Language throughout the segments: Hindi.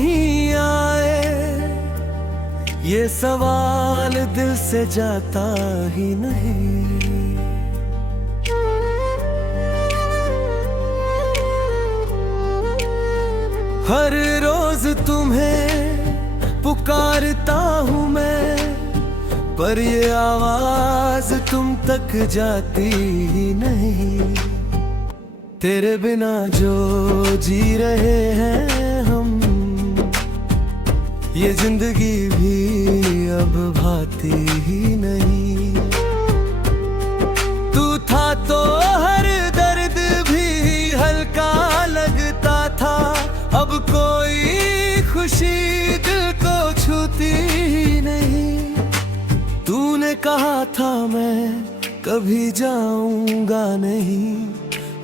नहीं आए, ये सवाल दिल से जाता ही नहीं। हर रोज तुम्हें पुकारता हूँ मैं, पर ये आवाज तुम तक जाती ही नहीं। तेरे बिना जो जी रहे हैं हम, ये जिंदगी भी अब भाती ही नहीं। तू था तो हर दर्द भी हल्का लगता था, अब कोई खुशी दिल को छूती ही नहीं। तूने कहा था मैं कभी जाऊंगा नहीं,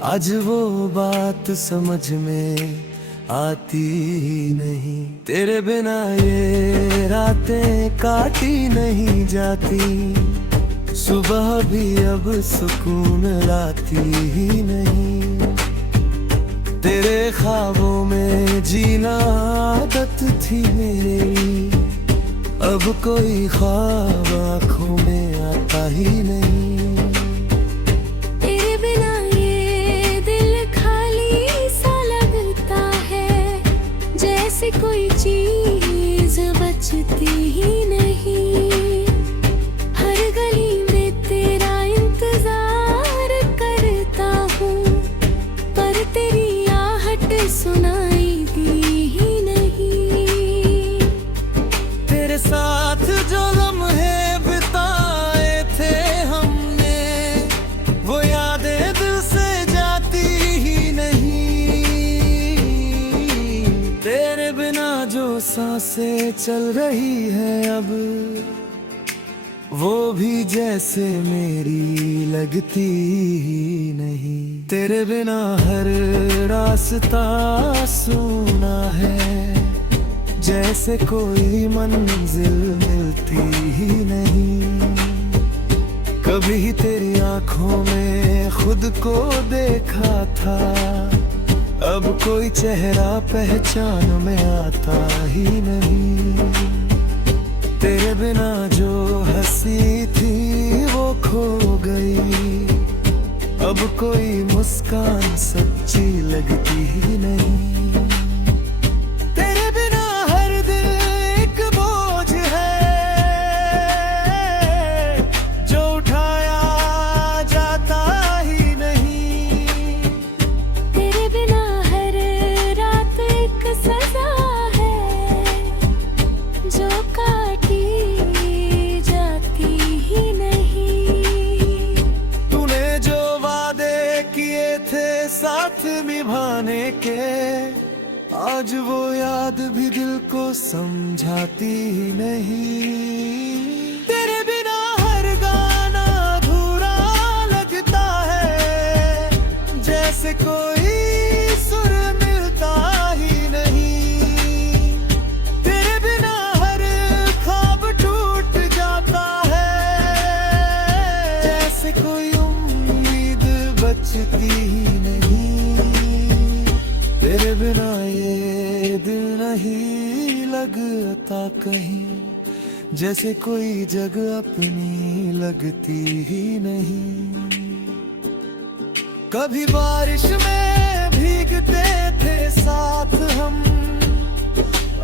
आज वो बात समझ में आती ही नहीं। तेरे बिना ये रातें काटी नहीं जाती, सुबह भी अब सुकून लाती ही नहीं। तेरे ख्वाबों में जीना आदत थी मेरी, अब कोई ख्वाब आँखों में आता ही नहीं। तेरे बिना ये दिल खाली सा लगता है, जैसे कोई चीज बचती ही नहीं। हर गली में तेरा इंतजार करता हूँ, पर तेरी सुनाई दी ही नहीं। तेरे साथ जो लम्हे बिताए थे हमने, वो यादें दिल से जाती ही नहीं। तेरे बिना जो सांसें चल रही है अब, वो भी जैसे मेरी लगती ही नहीं। तेरे बिना हर रास्ता सुना है, जैसे कोई मंजिल मिलती ही नहीं। कभी तेरी आंखों में खुद को देखा था, अब कोई चेहरा पहचान में आता ही नहीं। तेरे बिना जो हंसी थी वो खो गई, अब कोई मुस्कान सच्ची लगती ही नहीं। तेरे बिना हर दिल एक बोझ है, जो उठाया जाता ही नहीं। तेरे बिना हर रात एक सजा है, जो काटी जाती ही नहीं। तूने जो वादे किए थे साथ निभाने के, आज वो याद भी दिल को समझाती ही नहीं। तेरे बिना हर गाना अधूरा लगता है, जैसे कोई सुर मिलता ही नहीं। तेरे बिना हर ख्वाब टूट जाता है, जैसे कोई उम्मीद बचती ही नहीं। तेरे बिना ये दिल नहीं लगता कहीं, जैसे कोई जगह अपनी लगती ही नहीं। कभी बारिश में भीगते थे साथ हम,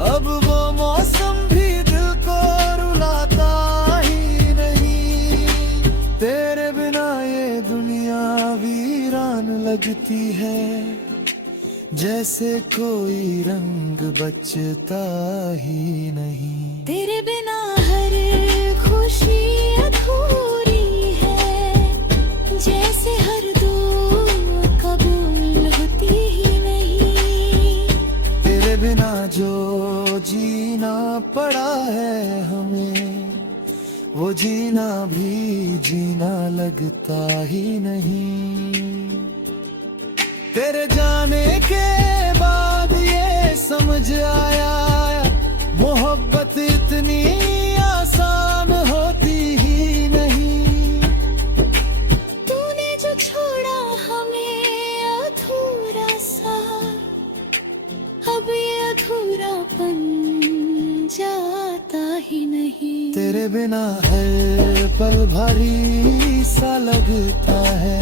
अब वो मौसम भी दिल को रुलाता ही नहीं। तेरे बिना ये दुनिया वीरान लगती है, जैसे कोई रंग बचता ही नहीं। तेरे बिना हर खुशी अधूरी है, जैसे हर दुआ कबूल होती ही नहीं। तेरे बिना जो जीना पड़ा है हमें, वो जीना भी जीना लगता ही नहीं। तेरे जाने के बाद ये समझ आया, मोहब्बत इतनी आसान होती ही नहीं। तूने जो छोड़ा हमें अधूरा सा, अब ये अधूरा अपनापन जाता ही नहीं। तेरे बिना हर पल भारी सा लगता है,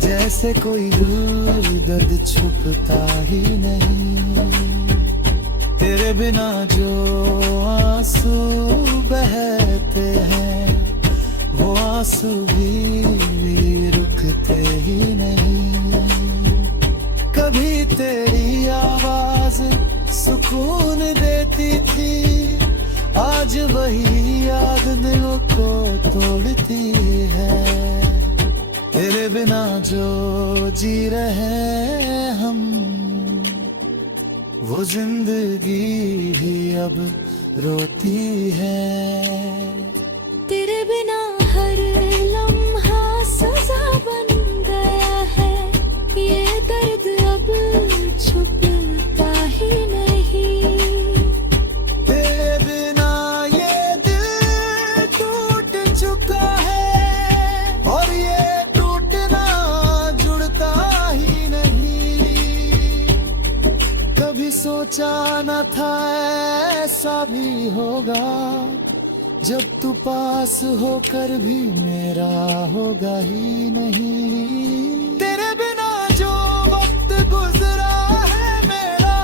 जैसे कोई दिल दर्द छुपता ही नहीं। तेरे बिना जो आंसू बहते हैं, वो आंसू भी रुकते ही नहीं। कभी तेरी आवाज सुकून देती थी, आज वही याद दिलों को तोड़ती है। तेरे बिना जो जी रहे हम, वो जिंदगी भी अब रोती है। तेरे बिना हर लम्हा सजा बन गया है, ये दर्द अब छुपता ही नहीं। तेरे बिना ये दिल टूट चुका है, और ये टूटना जुड़ता ही नहीं। कभी सोचा न था ऐसा भी होगा, जब तू पास होकर भी मेरा होगा ही नहीं। तेरे बिना जो वक्त गुजरा है मेरा,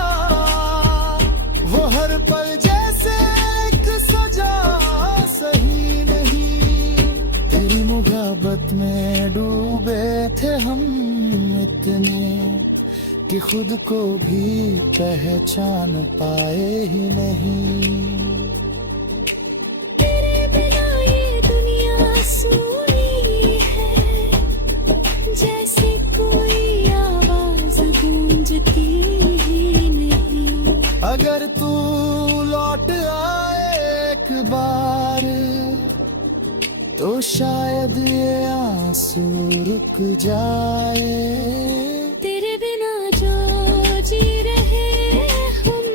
वो हर पल जैसे एक सजा सही नहीं। तेरी मोहब्बत में डूबे थे हम इतने, कि खुद को भी पहचान पाए ही नहीं। तेरे बिना ये दुनिया सूनी है, जैसे कोई आवाज गूंजती ही नहीं। अगर तू लौट आए एक बार, तो शायद ये आंसू रुक जाए। तेरे बिना जो जी रहे हम,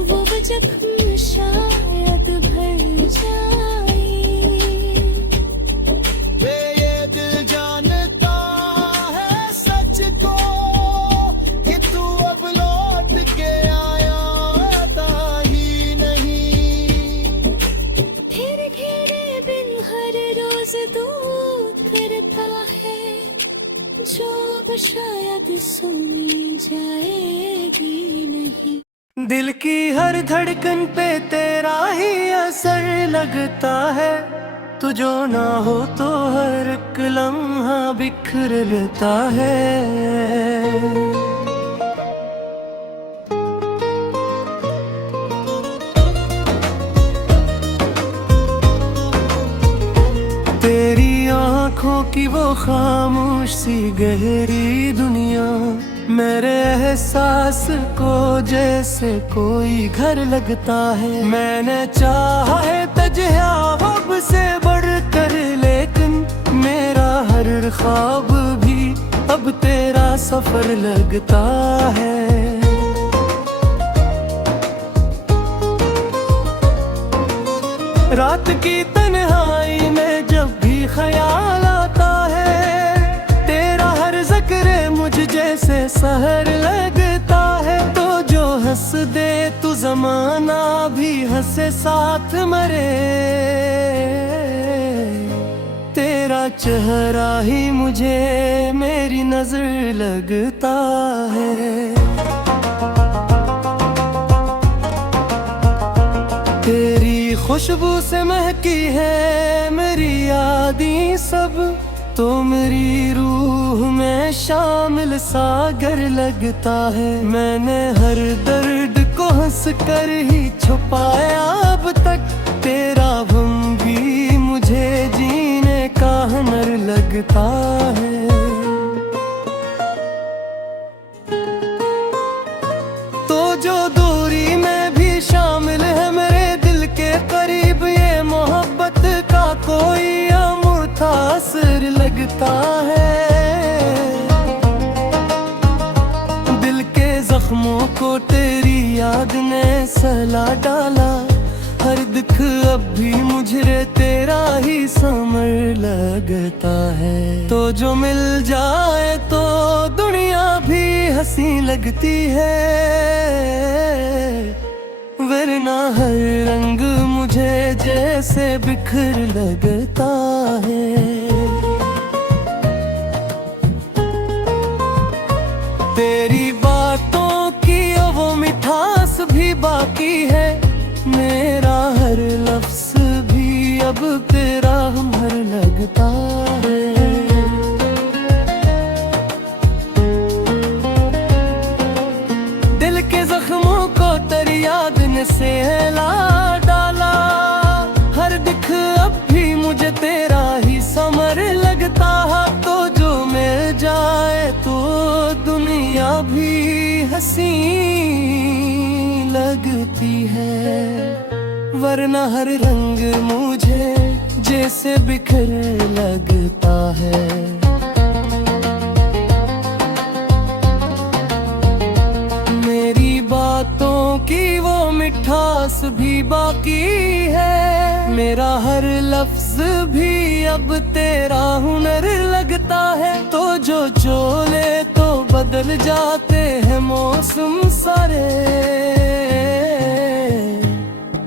वो जख्म शायद भर जाए। ये दिल जानता है सच को, कि तू अब लौट के आया था ही नहीं। फिर घेरे बिन हर रोज दुख करता है, जो अब शायद सुनी जाएगी नहीं। दिल की हर धड़कन पे तेरा ही असर लगता है, तू जो ना हो तो हर एक लम्हा बिखर लेता है। तेरी आंखों की वो खामोश सी गहरी दुनिया, मेरे एहसास को जैसे कोई घर लगता है। मैंने चाहा है तजहा अब से बढ़कर, लेकिन मेरा हर ख्वाब भी अब तेरा सफर लगता है। रात की तन्हाई में जब भी ख्याल आता है, तेरा हर ज़िक्र मुझ जैसे सहर लगता है। तो जो हंस दे तू ज़माना भी हंसे साथ मरे, तेरा चेहरा ही मुझे मेरी नजर लगता है। तेरी खुशबू से महकी है मेरी यादें सब, तो मेरी रूह में शामिल सागर लगता है। मैंने हर दर्द को हंस कर ही छुपाया अब तक, तेरा गम भी मुझे जीने का हुनर लगता है। तो जो दूरी में भी शामिल है मेरे दिल के करीब, ये मोहब्बत का कोई अमूर्था असर लगता है। दिल के जख्मों को तेरी याद ने सहला डाला, हर दुख अब भी मुझे तेरा ही समर लगता है। तो जो मिल जाए तो दुनिया भी हंसी लगती है। जैसे बिखर लगता है। तेरी बातों की वो मिठास भी बाकी है, मेरा हर लफ्ज भी अब तेरा हमर लगता है। दिल के जख्मों को तेरी याद ने सहला डाला, हर दिख अब भी मुझे तेरा ही समर लगता है। तो जो मिल जाए तो दुनिया भी हंसी लगती है, वरना हर रंग मुझे जैसे बिखर लगता है। मेरी बातों की वो मिठास भी बाकी है, मेरा हर लफ्ज भी अब तेरा हुनर लगता है। तो जो चोले तो बदल जाते हैं मौसम सारे,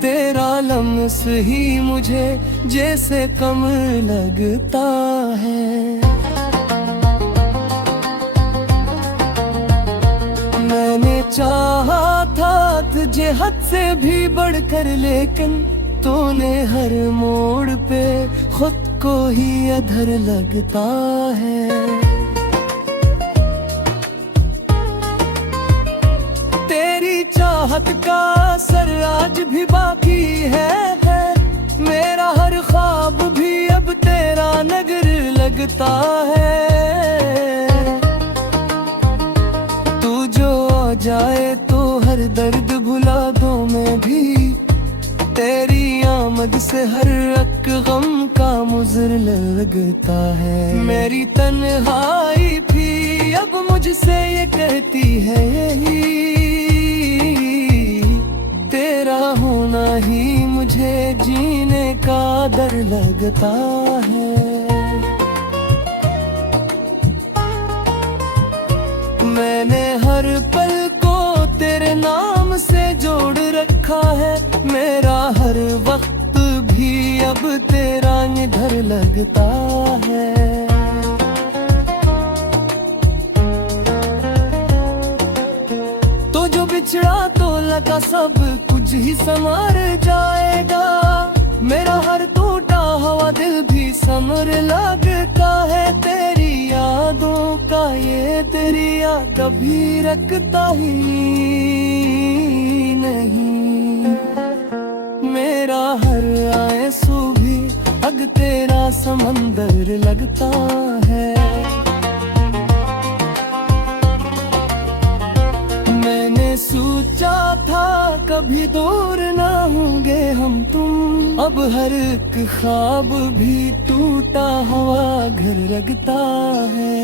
तेरा लम्स ही मुझे जैसे कम लगता है। मैंने चाहा था तुझे हद से भी बढ़कर, लेकिन तूने हर मोड़ पे खुद को ही अधर लगता है। तेरी चाहत का असर आज भी बाकी है, मेरा हर ख्वाब भी अब तेरा नगर लगता है। तू जो आ जाए तो हर दर्द भुला दो मैं भी, तेरी आमद से हर एक गम का मुजर लगता है। मेरी तन्हाई भी अब मुझसे ये कहती है यही, तेरा होना ही मुझे जीने का डर लगता है। मैंने हर पल को तेरे नाम से जोड़ रखा है, मेरा हर वक्त भी अब तेरा इधर लगता है। तो जो बिछड़ा तो लगा सब कुछ ही संवार जाएगा, मेरा हर टूटा हुआ दिल भी समर लगता है। तेरी यादों का ये तेरी याद कभी रखता ही नहीं, मेरा हर आंसू भी अग तेरा समंदर लगता है। मैंने सोचा था कभी दूर ना होंगे हम तुम, अब हर एक ख्वाब भी टूटा हुआ घर लगता है।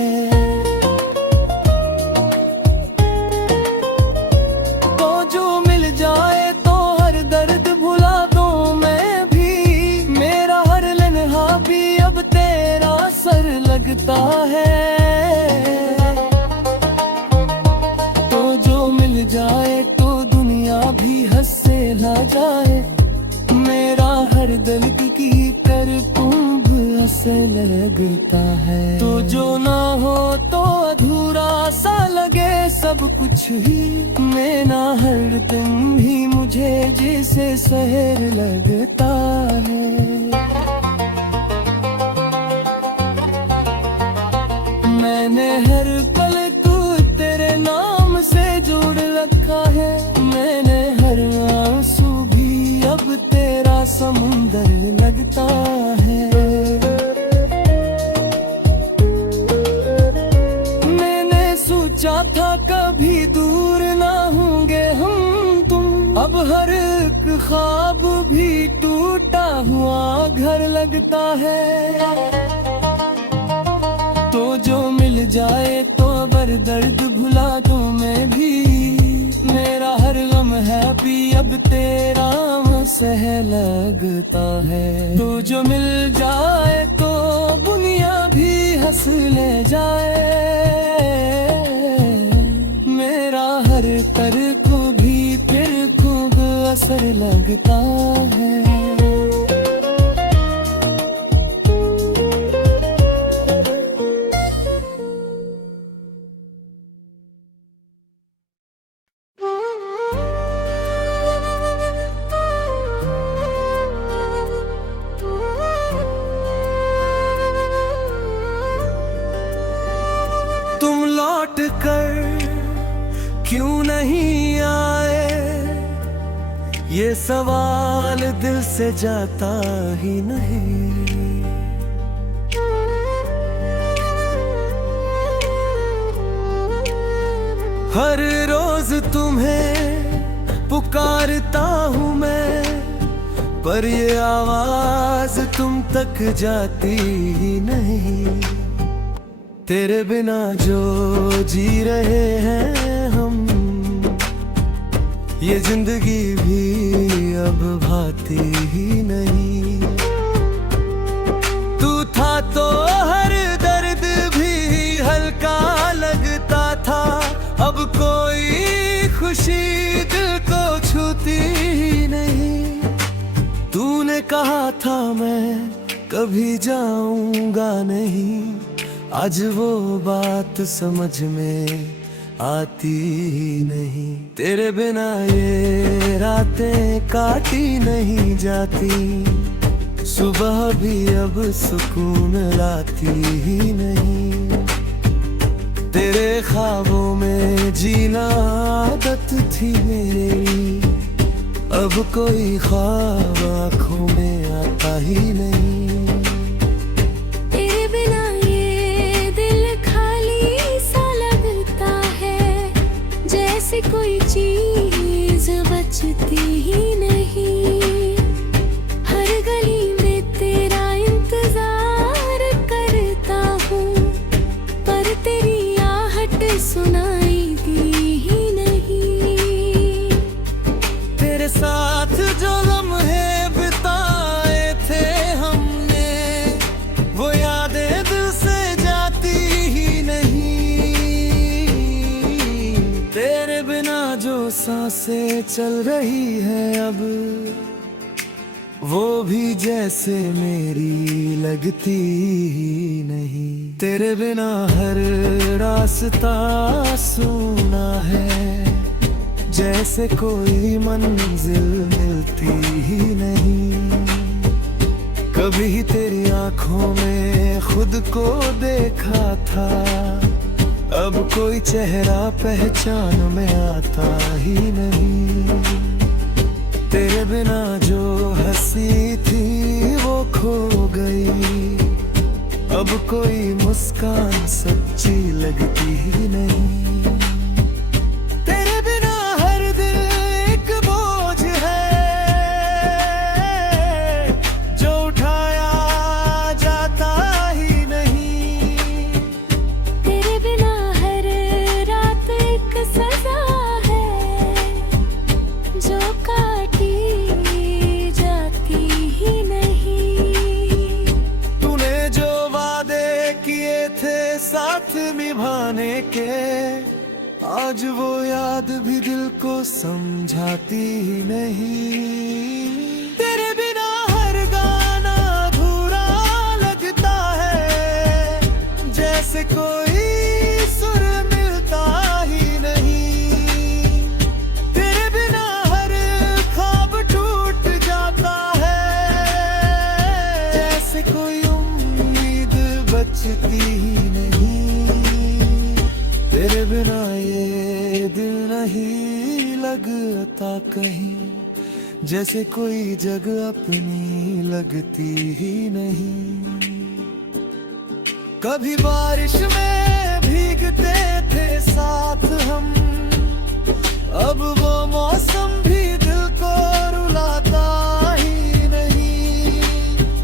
तो जो मिल जाए तो हर दर्द भुला दो मैं भी, मेरा हर लम्हा भी अब तेरा सर लगता है। तो जो मिल जाए तो दुनिया भी हंसे ला जाए, मेरा हर दिल की करतूब हंसे लगता है। तो जो ना हो तो अधूरा सा लगे सब कुछ ही, मैं ना हर दिन भी मुझे जैसे शहर लगता है। मैंने हर पल तू तेरे नाम से जोड़ रखा है, मैंने हर आंसू भी अब तेरा समुंदर लगता है। मैंने सोचा था कभी दूर ना होंगे हम तुम, अब हर एक ख्वाब भी टूटा हुआ घर लगता है। तो जो मिल जाए तो अबर दर्द भुला दूं मैं भी, मेरा हर गम है भी अब तेरा सह लगता है। तो जो मिल जाए तो दुनिया भी हंस ले जाए, मेरा हर तर्क भी फिर खूब असर लगता है। ये सवाल दिल से जाता ही नहीं। हर रोज तुम्हें पुकारता हूँ मैं, पर ये आवाज तुम तक जाती ही नहीं। तेरे बिना जो जी रहे हैं हम, ये जिंदगी भी अब भाती ही नहीं। तू था तो हर दर्द भी हल्का लगता था, अब कोई खुशी दिल को छूती ही नहीं। तूने कहा था मैं कभी जाऊंगा नहीं, आज वो बात समझ में आती ही नहीं। तेरे बिना ये रातें काटी नहीं जाती, सुबह भी अब सुकून लाती ही नहीं। तेरे ख्वाबों में जीना आदत थी मेरी, अब कोई ख्वाब आँखों में आता ही नहीं। तेरे बिना ये दिल खाली सा लगता है, जैसे कोई चीज बचती ही नहीं। हर गली में तेरा इंतजार करता हूँ, पर तेरी आहट सुनाई दी ही नहीं। तेरे साथ जो लम्हे बिताए थे हमने, वो यादें दिल से जाती ही नहीं। तेरे बिना जो सांसें चल रही है अब, वो भी जैसे मेरी लगती ही नहीं। तेरे बिना हर रास्ता सुना है, जैसे कोई मंजिल मिलती ही नहीं। कभी तेरी आंखों में खुद को देखा था, अब कोई चेहरा पहचान में आता ही नहीं। तेरे बिना जो हंसी थी वो खो गई, अब कोई मुस्कान सच्ची लगती ही नहीं। तेरे बिना हर दिल एक बोझ है, जो उठाया जाता ही नहीं। तेरे बिना हर रात एक सजा है, जो काटी जाती ही नहीं। तूने जो वादे किए थे साथ निभाने के, आज वो याद भी दिल को समझाती ही नहीं। तेरे बिना हर गाना अधूरा लगता है, जैसे कोई सुर मिलता ही नहीं। तेरे बिना हर ख्वाब टूट जाता है, जैसे कोई उम्मीद बचती ही नहीं। तेरे बिना ये दिल नहीं लगता कहीं, जैसे कोई जगह अपनी लगती ही नहीं। कभी बारिश में भीगते थे साथ हम, अब वो मौसम भी दिल को रुलाता ही नहीं।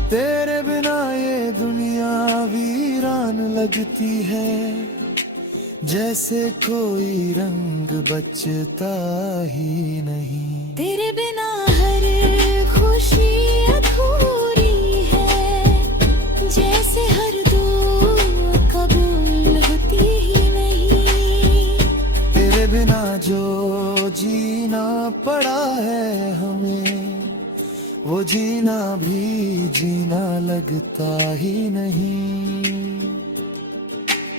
तेरे बिना ये दुनिया वीरान लगती है, जैसे कोई रंग बचता ही नहीं। तेरे बिना हर खुशी अधूरी है, जैसे हर दुआ कबूल होती ही नहीं। तेरे बिना जो जीना पड़ा है हमें, वो जीना भी जीना लगता ही नहीं।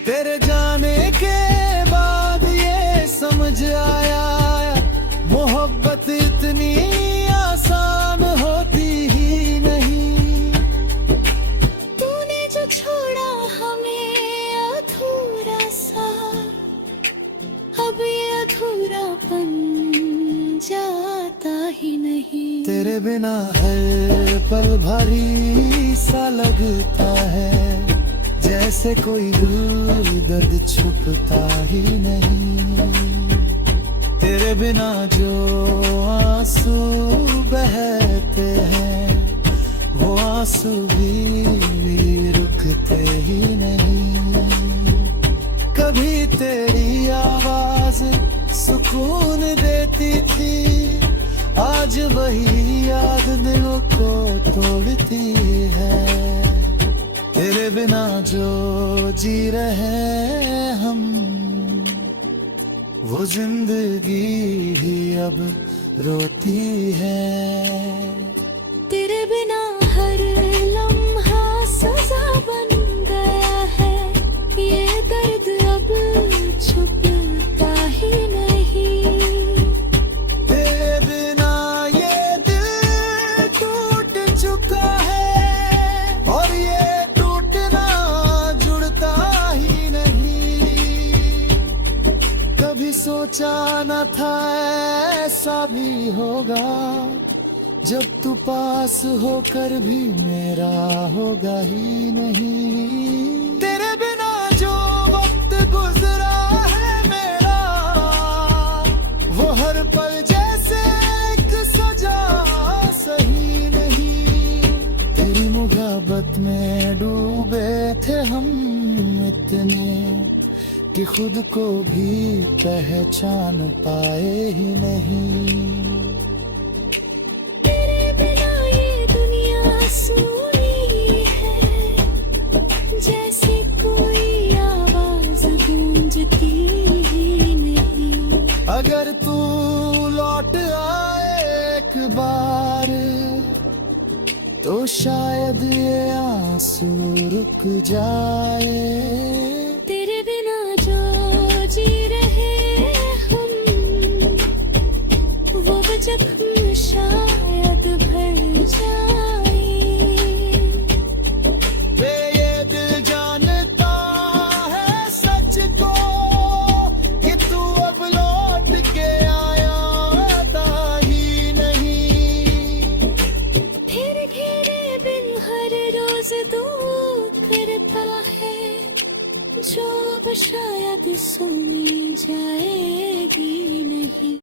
तेरे जाने के बाद ये समझ आया, मोहब्बत इतनी आसान होती ही नहीं। तूने जो छोड़ा हमें अधूरा सा, अब ये अधूरापन जाता ही नहीं। तेरे बिना हर पल भारी सा लगता है, जैसे कोई दिल दर्द छुपता ही नहीं। तेरे बिना जो आंसू बहते हैं, वो आंसू भी रुकते ही नहीं। कभी तेरी आवाज सुकून देती थी, आज वही याद दिलों को तोड़ती है। तेरे बिना जो जी रहे हम, वो जिंदगी ही अब रोती है। तेरे बिना हर लम्हा सजा बन गया है, ये दर्द अब छुपता ही नहीं। तेरे बिना ये दिल टूट चुका है, और ये टूटना जुड़ता ही नहीं। कभी सोचा न था ऐसा भी होगा, जब तू पास होकर भी मेरा होगा ही नहीं। तेरे बिना जो वक्त गुजरा है मेरा, वो हर पल जैसे एक सजा सही नहीं। तेरी मोहब्बत में डूबे थे हम इतने, कि खुद को भी पहचान पाए ही नहीं। तेरे बिना ये दुनिया सूनी है, जैसे कोई आवाज गूंजती ही नहीं। अगर तू लौट आए एक बार, तो शायद ये आंसू रुक जाए। तेरे बिना जो जी रहे हम, वो जख्म शायद भर जाए। वे ये दिल जानता है सच को, कि तू अब लौट के आया था ही नहीं। फिर घेरे बिन हर रोज दुख करता है, जो अब शायद सुनी जाएगी नहीं।